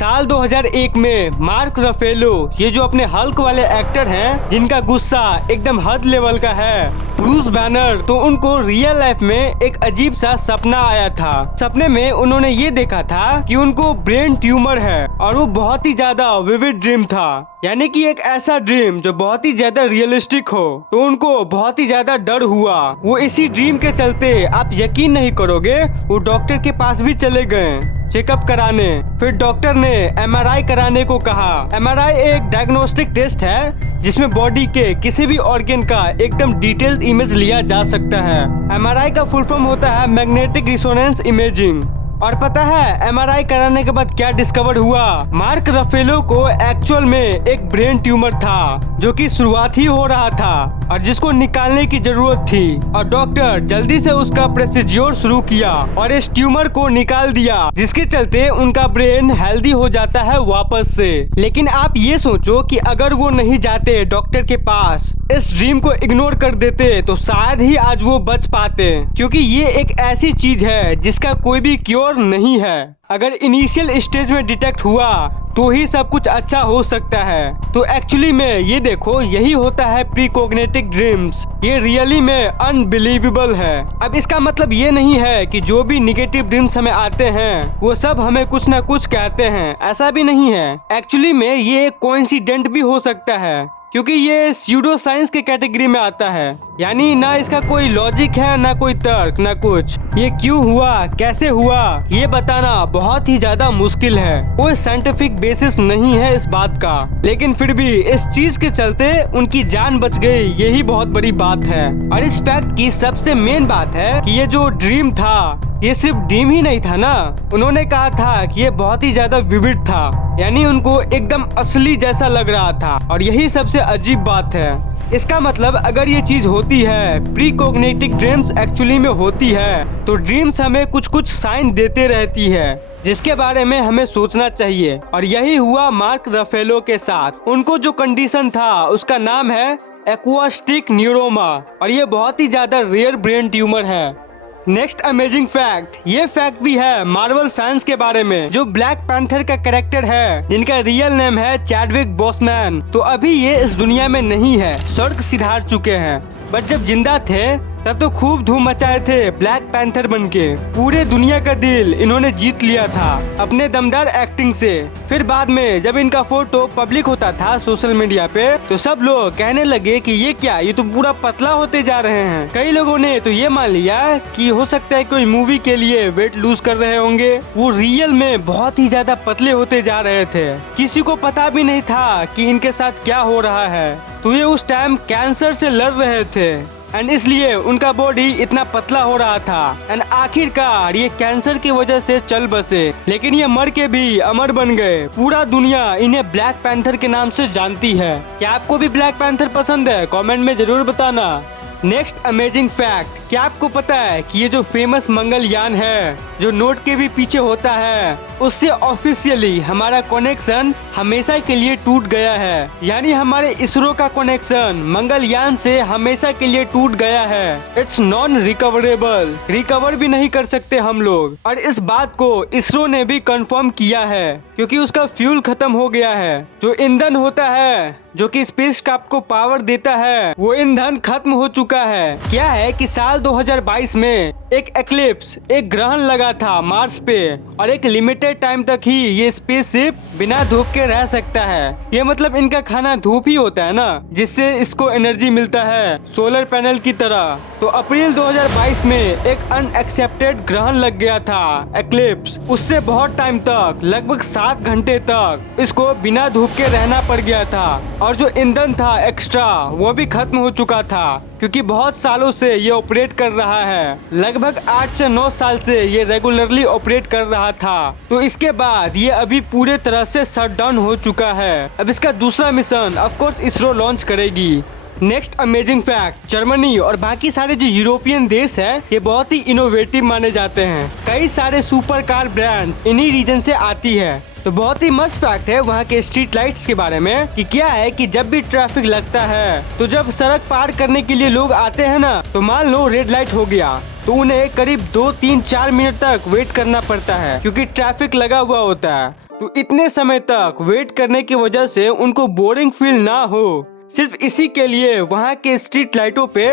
साल 2001 में mark Ruffalo, ये जो अपने हल्क वाले एक्टर हैं, जिनका गुस्सा एकदम हद लेवल का है, ब्रूस बैनर, तो उनको रियल लाइफ में एक अजीब सा सपना आया था। सपने में उन्होंने ये देखा था कि उनको ब्रेन ट्यूमर है और वो बहुत ही ज्यादा विविड ड्रीम था, यानी कि एक ऐसा ड्रीम जो बहुत ही ज्यादा रियलिस्टिक हो। तो उनको बहुत ही ज्यादा डर हुआ। वो इसी ड्रीम के चलते, आप यकीन नहीं करोगे, वो डॉक्टर के पास भी चले गए चेकअप कराने। फिर डॉक्टर ने एमआरआई कराने को कहा। एमआरआई एक डायग्नोस्टिक टेस्ट है जिसमें बॉडी के किसी भी ऑर्गन का एकदम डिटेल्ड इमेज लिया जा सकता है। एमआरआई का फुल फॉर्म होता है मैग्नेटिक रिजोनेंस इमेजिंग। और पता है एमआरआई कराने के बाद क्या डिस्कवर हुआ? मार्क रफेलो को एक्चुअल में एक ब्रेन ट्यूमर था जो कि शुरुआत ही हो रहा था और जिसको निकालने की जरूरत थी। और डॉक्टर जल्दी से उसका प्रोसीजर शुरू किया और इस ट्यूमर को निकाल दिया, जिसके चलते उनका ब्रेन हेल्दी हो जाता है वापस से। लेकिन आप ये सोचो कि अगर वो नहीं जाते डॉक्टर के पास, इस ड्रीम को इग्नोर कर देते, तो शायद ही आज वो बच पाते, क्योंकि ये एक ऐसी चीज है जिसका कोई भी क्योर नहीं है। अगर इनिशियल स्टेज में डिटेक्ट हुआ तो ही सब कुछ अच्छा हो सकता है। तो एक्चुअली में ये देखो, यही होता है प्रीकोग्निटिव ड्रीम्स। ये रियली में अनबिलीवेबल है। अब इसका मतलब ये नहीं है कि जो भी निगेटिव ड्रीम्स हमें आते हैं वो सब हमें कुछ ना कुछ कहते हैं, ऐसा भी नहीं है। एक्चुअली में ये एक कोइंसिडेंट भी हो सकता है, क्योंकि ये स्यूडो साइंस के कैटेगरी में आता है, यानी ना इसका कोई लॉजिक है, ना कोई तर्क, ना कुछ। ये क्यों हुआ, कैसे हुआ, ये बताना बहुत ही ज्यादा मुश्किल है। कोई साइंटिफिक बेसिस नहीं है इस बात का, लेकिन फिर भी इस चीज के चलते उनकी जान बच गई, यही बहुत बड़ी बात है। और इस फैक्ट की सबसे मेन बात है कि ये जो ड्रीम था, ये सिर्फ ड्रीम ही नहीं था ना, उन्होंने कहा था कि ये बहुत ही ज्यादा विविड था, यानी उनको एकदम असली जैसा लग रहा था। और यही सबसे अजीब बात है। इसका मतलब अगर ये चीज होती है, प्रीकोग्निटिव ड्रीम्स एक्चुअली में होती है, तो ड्रीम्स हमें कुछ कुछ साइन देते रहती है जिसके बारे में हमें सोचना चाहिए। और यही हुआ मार्क रफेलो के साथ। उनको जो कंडीशन था उसका नाम है एक्वास्टिक न्यूरोमा और ये बहुत ही ज्यादा रेयर ब्रेन ट्यूमर है। नेक्स्ट अमेजिंग फैक्ट, ये फैक्ट भी है मार्वल फैंस के बारे में। जो ब्लैक पैंथर का कैरेक्टर है, जिनका रियल नेम है चैडविक बोसमैन, तो अभी ये इस दुनिया में नहीं है, स्वर्ग सिधार चुके हैं। बट जब जिंदा थे तब तो खूब धूम मचाए थे ब्लैक पैंथर बनके। पूरे दुनिया का दिल इन्होंने जीत लिया था अपने दमदार एक्टिंग से। फिर बाद में जब इनका फोटो पब्लिक होता था सोशल मीडिया पे, तो सब लोग कहने लगे कि ये क्या, ये तो पूरा पतला होते जा रहे हैं। कई लोगों ने तो ये मान लिया कि हो सकता है कोई मूवी के लिए वेट लूज कर रहे होंगे। वो रियल में बहुत ही ज्यादा पतले होते जा रहे थे। किसी को पता भी नहीं था कि इनके साथ क्या हो रहा है। तो ये उस टाइम कैंसर से लड़ रहे थे एंड इसलिए उनका बॉडी इतना पतला हो रहा था। एंड आखिरकार ये कैंसर की वजह से चल बसे, लेकिन ये मर के भी अमर बन गए। पूरा दुनिया इन्हें ब्लैक पैंथर के नाम से जानती है। क्या आपको भी ब्लैक पैंथर पसंद है? कमेंट में जरूर बताना। नेक्स्ट अमेजिंग फैक्ट, क्या आपको पता है कि ये जो फेमस मंगलयान है, जो नोट के भी पीछे होता है, उससे ऑफिशियली हमारा कनेक्शन हमेशा के लिए टूट गया है। यानी हमारे इसरो का कनेक्शन मंगलयान से हमेशा के लिए टूट गया है। इट्स नॉन रिकवरेबल, रिकवर भी नहीं कर सकते हम लोग। और इस बात को इसरो ने भी कंफर्म किया है, क्योंकि उसका फ्यूल खत्म हो गया है। जो ईंधन होता है जो कि स्पेसक्राफ्ट को पावर देता है, वो ईंधन खत्म हो चुका है। क्या है कि साल 2022 में एक एक्लिप्स, एक ग्रहण लगा था मार्स पे, और एक लिमिटेड टाइम तक ही ये स्पेसशिप बिना धूप के रह सकता है। ये मतलब इनका खाना धूप ही होता है ना, जिससे इसको एनर्जी मिलता है सोलर पैनल की तरह। तो अप्रैल 2022 में एक अनएक्सेप्टेड ग्रहण लग गया था, एक्लिप्स। उससे बहुत टाइम तक, लगभग 7 घंटे तक इसको बिना धूप के रहना पड़ गया था। और जो ईंधन था एक्स्ट्रा, वो भी खत्म हो चुका था, क्योंकि बहुत सालों से ये ऑपरेट कर रहा है। लगभग 8 से 9 साल से ये रेगुलरली ऑपरेट कर रहा था। तो इसके बाद ये अभी पूरे तरह से शट डाउन हो चुका है। अब इसका दूसरा mission of course ISRO launch करेगी। नेक्स्ट अमेजिंग फैक्ट, जर्मनी और बाकी सारे जो यूरोपियन देश है, ये बहुत ही इनोवेटिव माने जाते हैं। कई सारे सुपर कार ब्रांड्स इन्हीं रीजन से आती है। तो बहुत ही मस्त फैक्ट है वहाँ के स्ट्रीट लाइट्स के बारे में, कि क्या है कि जब भी ट्रैफिक लगता है, तो जब सड़क पार करने के लिए लोग आते हैं ना, तो मान लो रेड लाइट हो गया, तो उन्हें करीब 2, 3, 4 मिनट तक वेट करना पड़ता है, क्योंकि ट्रैफिक लगा हुआ होता है। तो इतने समय तक वेट करने की वजह से उनको बोरिंग फील ना हो, सिर्फ इसी के लिए वहाँ के स्ट्रीट लाइटों पे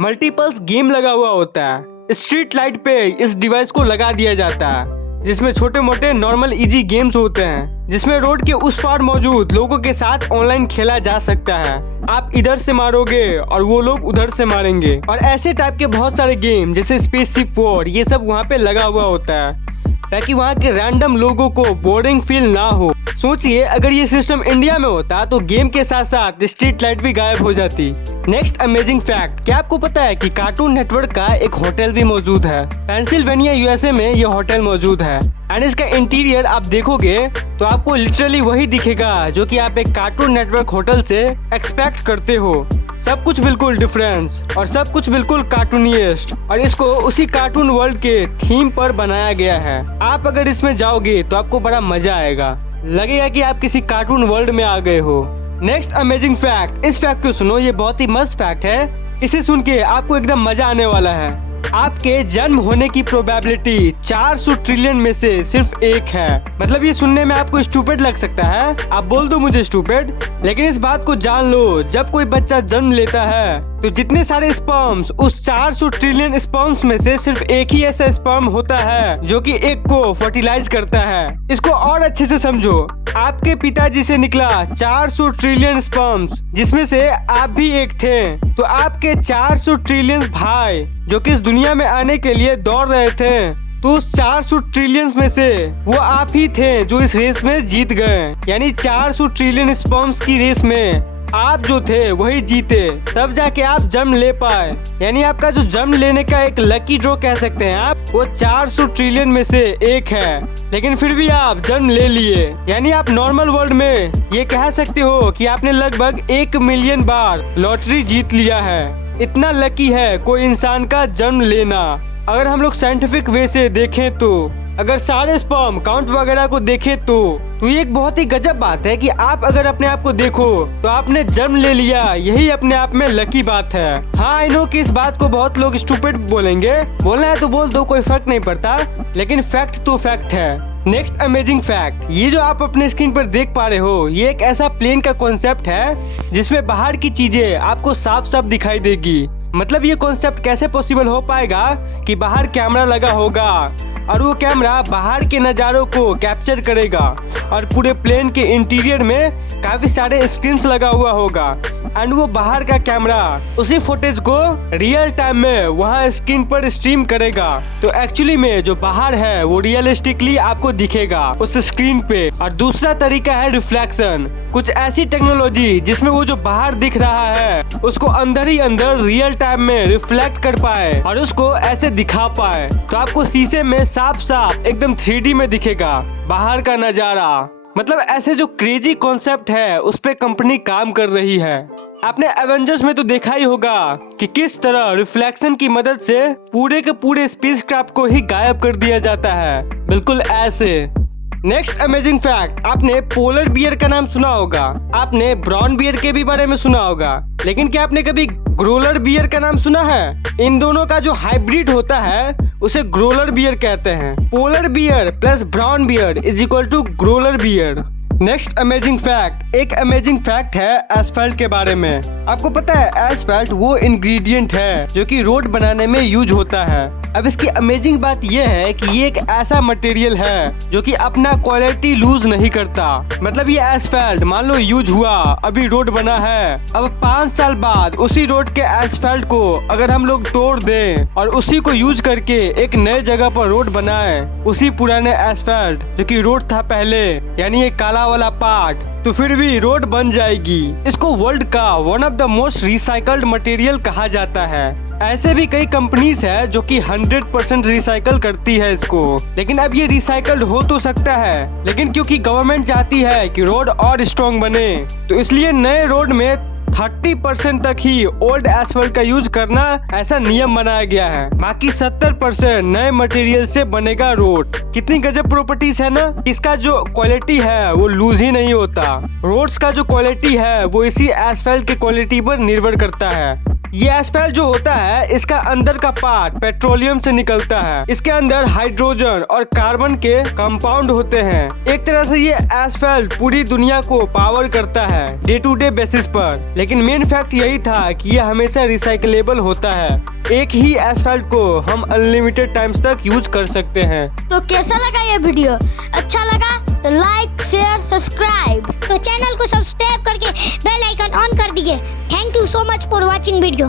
मल्टीपल्स गेम लगा हुआ होता है। स्ट्रीट लाइट पे इस डिवाइस को लगा दिया जाता है जिसमें छोटे मोटे नॉर्मल इजी गेम्स होते हैं, जिसमें रोड के उस पार मौजूद लोगों के साथ ऑनलाइन खेला जा सकता है। आप इधर से मारोगे और वो लोग उधर से मारेंगे, और ऐसे टाइप के बहुत सारे गेम जैसे स्पेसशिप वॉर ये सब वहाँ पे लगा हुआ होता है ताकि वहाँ के रैंडम लोगों को बोरिंग फील ना हो। सोचिए अगर ये सिस्टम इंडिया में होता तो गेम के साथ साथ स्ट्रीट लाइट भी गायब हो जाती। नेक्स्ट अमेजिंग फैक्ट, क्या आपको पता है कि कार्टून नेटवर्क का एक होटल भी मौजूद है। पेंसिल्वेनिया यूएसए में ये होटल मौजूद है एंड इसका इंटीरियर आप देखोगे तो आपको लिटरली वही दिखेगा जो कि आप एक कार्टून नेटवर्क होटल से एक्सपेक्ट करते हो। सब कुछ बिल्कुल डिफरेंस और सब कुछ बिल्कुल कार्टूनिस्ट, और इसको उसी कार्टून वर्ल्ड के थीम पर बनाया गया है। आप अगर इसमें जाओगे तो आपको बड़ा मजा आएगा, लगेगा कि आप किसी कार्टून वर्ल्ड में आ गए हो। नेक्स्ट अमेजिंग फैक्ट, इस फैक्ट को सुनो, ये बहुत ही मस्त फैक्ट है। इसे सुन के आपको एकदम मजा आने वाला है। आपके जन्म होने की प्रोबेबिलिटी 400 ट्रिलियन में से सिर्फ एक है। मतलब ये सुनने में आपको स्टूपिड लग सकता है, आप बोल दो मुझे स्टूपिड, लेकिन इस बात को जान लो, जब कोई बच्चा जन्म लेता है तो जितने सारे स्पर्म्स, उस 400 ट्रिलियन स्पर्म्स में से सिर्फ एक ही ऐसा स्पर्म होता है जो कि एक को फर्टिलाइज करता है। इसको और अच्छे से समझो, आपके पिताजी से निकला 400 ट्रिलियन स्पर्म्स जिसमें से आप भी एक थे, तो आपके 400 ट्रिलियन भाई जो कि इस दुनिया में आने के लिए दौड़ रहे थे, तो उस 400 ट्रिलियन में से वो आप ही थे जो इस रेस में जीत गए। यानी 400 ट्रिलियन स्पर्म्स की रेस में आप जो थे वही जीते, तब जाके आप जन्म ले पाए। यानी आपका जो जन्म लेने का एक लकी ड्रॉ कह सकते हैं आप, वो 400 ट्रिलियन में से एक है, लेकिन फिर भी आप जन्म ले लिए। यानी आप नॉर्मल वर्ल्ड में ये कह सकते हो कि आपने लगभग 1 मिलियन बार लॉटरी जीत लिया है। इतना लकी है कोई इंसान का जन्म लेना। अगर हम लोग साइंटिफिक वे से देखें तो, अगर सारे स्पर्म काउंट वगैरह को देखें तो ये एक बहुत ही गजब बात है कि आप अगर अपने आप को देखो तो आपने जन्म ले लिया, यही अपने आप में लकी बात है। हाँ आई नो कि इस बात को बहुत लोग स्टूपिड बोलेंगे, बोलना है तो बोल दो, कोई फर्क नहीं पड़ता, लेकिन फैक्ट तो फैक्ट है। नेक्स्ट अमेजिंग फैक्ट, ये जो आप अपने स्क्रीन पर देख पा रहे हो, ये एक ऐसा प्लेन का कॉन्सेप्ट है जिसमें बाहर की चीजें आपको साफ साफ दिखाई देगी। मतलब ये कॉन्सेप्ट कैसे पॉसिबल हो पाएगा कि बाहर कैमरा लगा होगा और वो कैमरा बाहर के नज़ारों को कैप्चर करेगा और पूरे प्लेन के इंटीरियर में काफी सारे स्क्रीन्स लगा हुआ होगा एंड वो बाहर का कैमरा उसी फुटेज को रियल टाइम में वहाँ स्क्रीन पर स्ट्रीम करेगा। तो एक्चुअली में जो बाहर है वो रियलिस्टिकली आपको दिखेगा उस स्क्रीन पे। और दूसरा तरीका है रिफ्लेक्शन, कुछ ऐसी टेक्नोलॉजी जिसमें वो जो बाहर दिख रहा है उसको अंदर ही अंदर रियल टाइम में रिफ्लेक्ट कर पाए और उसको ऐसे दिखा पाए, तो आपको शीशे में साफ साफ एकदम 3D में दिखेगा बाहर का नजारा। मतलब ऐसे जो क्रेजी कॉन्सेप्ट है उस पे कंपनी काम कर रही है। आपने एवेंजर्स में तो देखा ही होगा कि किस तरह रिफ्लेक्शन की मदद से पूरे के पूरे स्पेसक्राफ्ट को ही गायब कर दिया जाता है, बिल्कुल ऐसे। नेक्स्ट अमेजिंग फैक्ट, आपने पोलर बियर का नाम सुना होगा, आपने ब्राउन बियर के भी बारे में सुना होगा, लेकिन क्या आपने कभी ग्रोलर बियर का नाम सुना है? इन दोनों का जो हाइब्रिड होता है उसे ग्रोलर बियर कहते हैं। Polar bear plus brown bear is equal to grolar bear. Next amazing fact, एक अमेजिंग फैक्ट है एस्फाल्ट के बारे में। आपको पता है एस्फाल्ट वो इंग्रेडिएंट है जो कि रोड बनाने में यूज होता है। अब इसकी अमेजिंग बात यह है कि ये एक ऐसा मटेरियल है जो कि अपना क्वालिटी लूज नहीं करता। मतलब ये एस्फाल्ट मान लो यूज हुआ, अभी रोड बना है, अब 5 साल बाद उसी रोड के एस्फाल्ट को अगर हम लोग तोड़ दें और उसी को यूज करके एक नए जगह पर रोड बनाए, उसी पुराने एस्फाल्ट जो कि रोड था पहले, यानी ये काला वाला पार्ट, तो फिर भी रोड बन जाएगी। इसको वर्ल्ड का one of the most recycled material कहा जाता है। ऐसे भी कई कंपनीज है जो कि 100% रिसाइकल करती है इसको, लेकिन अब ये रिसाइकल्ड हो तो सकता है, लेकिन क्योंकि गवर्नमेंट चाहती है कि रोड और स्ट्रॉन्ग बने, तो इसलिए नए रोड में 30% तक ही ओल्ड एस्फाल्ट का यूज करना ऐसा नियम बनाया गया है। बाकी 70% नए मटेरियल से बनेगा रोड। कितनी गजब प्रॉपर्टीज है ना। इसका जो क्वालिटी है वो लूज ही नहीं होता। रोड्स का जो क्वालिटी है वो इसी एस्फाल्ट के क्वालिटी पर निर्भर करता है। ये एस्फाल्ट जो होता है इसका अंदर का पार्ट पेट्रोलियम से निकलता है। इसके अंदर हाइड्रोजन और कार्बन के कंपाउंड होते हैं। एक तरह से ये एस्फाल्ट पूरी दुनिया को पावर करता है डे टू डे बेसिस पर। लेकिन मेन फैक्ट यही था कि ये हमेशा रिसाइकलेबल होता है। एक ही एस्फाल्ट को हम अनलिमिटेड टाइम्स तक यूज कर सकते हैं। तो कैसा लगा ये वीडियो? अच्छा लगा तो लाइक, शेयर, सब्सक्राइब। तो चैनल को सब्सक्राइब करके बेल आइकन ऑन कर दीजिए। Thank you so much for watching video.